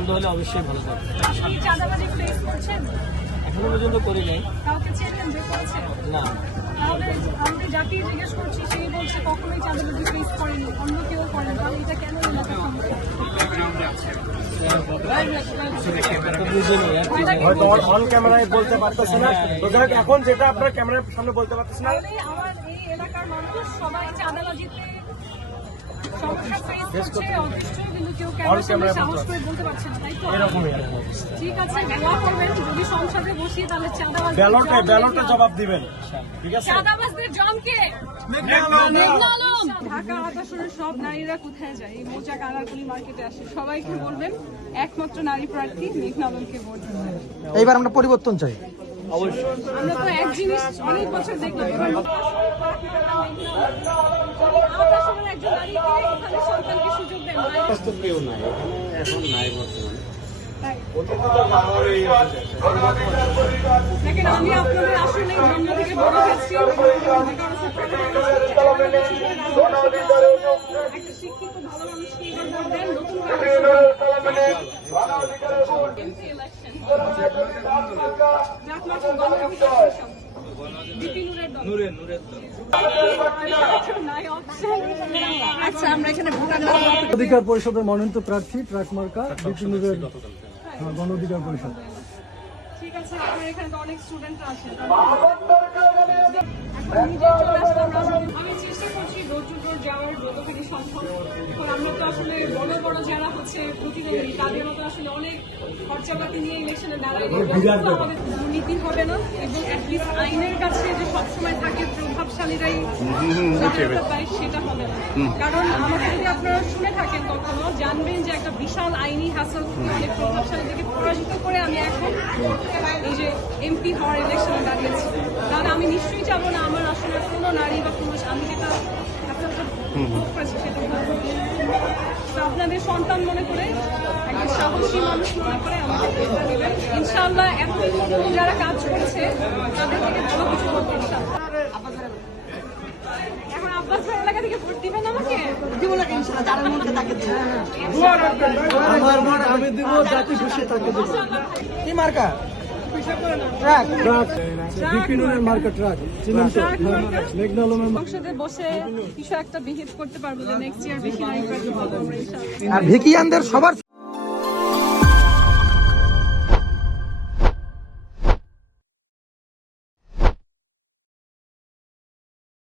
বন্ধ হলে অবশ্যই ভালো থাকবে। আপনি চাঁদাবাজি ফেস করছেন? এখনো পর্যন্ত করি নাই। কাউকে চেনেন যে করেছে? না। তাহলে আমি যাকে জিজ্ঞেস করছি সেই বলছে কখনোই চাঁদাবাজি ফেস করেনি, অন্য কেউ করেন, তাহলে এটা কেন এলাকার সমস্যা? হয়তো অন ক্যামেরায় বলতে পারতেছি না, তো যাই হোক এখন যেটা আপনার ক্যামেরার সামনে বলতে পারতেছি না। তাহলে আমার এই এলাকার মানুষ সবাই চাঁদাবাজিতে সমস্যা ফেস করছে, অদৃষ্ট, কিন্তু কেউ ক্যামেরার সামনে সাহস করে বলতে পারছে না, তাই তো? এরকমই ঠিক আছে, দোয়া করবেন যদি সংসদে বসি তাহলে চাঁদাবাজ ব্যালটে জবাব দিবেন, ঠিক আছে? চাঁদাবাজদের জমকে ঢাকা আকাশের সব নারীরা কোথায় যায়? এই মোচা কানারকুলি মার্কেটে আসে, সবাইকে বলবেন একমাত্র নারী প্রার্থী মেঘনা আলমকে ভোট দিবেন। এইবার আমরা পরিবর্তন চাই। আমরা তো এক জিনিস অনেক বছর দেখলাম, এবার একজন নারীকে এখানে সন্তানকে সুযোগ দেন কেউ নাই এখন নাই বর্তমানে। দেখেন, আমি আপনাদের আসলে জন্ম থেকে বড় হয়েছি, একটা শিক্ষিত ভালো মানুষকে এবার ভোট দেন, নতুন আচ্ছা, আমরা এখানে অধিকার পরিষদের মনোনীত প্রার্থী ট্রাক মার্কা বিপিনুরের গণ অধিকার পরিষদ। ঠিক আছে, আপনার এখানে তো অনেক স্টুডেন্ট আসেন, আমি চেষ্টা করছি ডোর টু ডোর যাওয়ার যতখানি সম্ভব। এখন আমরা তো আসলে বড় বড় যারা হচ্ছে প্রতিদ্বন্দ্বী, তাদেরও তো আসলে অনেক খরচাপাতি নিয়ে ইলেকশনে দাঁড়ায়, আমাদের দুর্নীতি হবে না এবং অ্যাটলিস্ট আইনের কাছে যে সবসময় থাকে প্রভাবশালীরাই পায়, সেটা হবে না। কারণ আমাকে যদি আপনারা শুনে থাকেন কখনো, জানবেন যে একটা বিশাল আইনি হাসল অনেক প্রভাবশালীদেরকে পরাজিত করে আমি এখন এই যে এমপি হওয়ার ইলেকশনে দাঁড়িয়েছি। তাহলে আমি নিশ্চয়ই চাবো না আমার আসলে কোনো নারী বা পুরুষ, আমি যেটা আপনাদের সন্তান মনে করে, একজন সাহসী মানুষ মনে করে আমাকে ভোটটা দেবেন। ইনশাআল্লাহ এতদিন যারা কাজ করেছে তাদের থেকে ভালো কিছু হবে ইনশাআল্লাহ। এখন আব্বাস ভাই এলাকা থেকে ভোট দিবেন আমাকে? দিব না ইনশাআল্লাহ, যার মধ্যে তাকে দিব। আমার ভোট আমি দিব, যাকে খুশি তাকে দেব। কি মার্কা? ট্রাক। বিপিনুরের মার্কা ট্রাক। মেঘনা আলমের সংসদে বসে কিছু একটা বিহেভ করতে পারবো যে নেক্সট ইয়ার বেশি নারী প্রার্থী পাবো আমরা ইনশাআল্লাহ। আর ভিকিয়ানদের সবার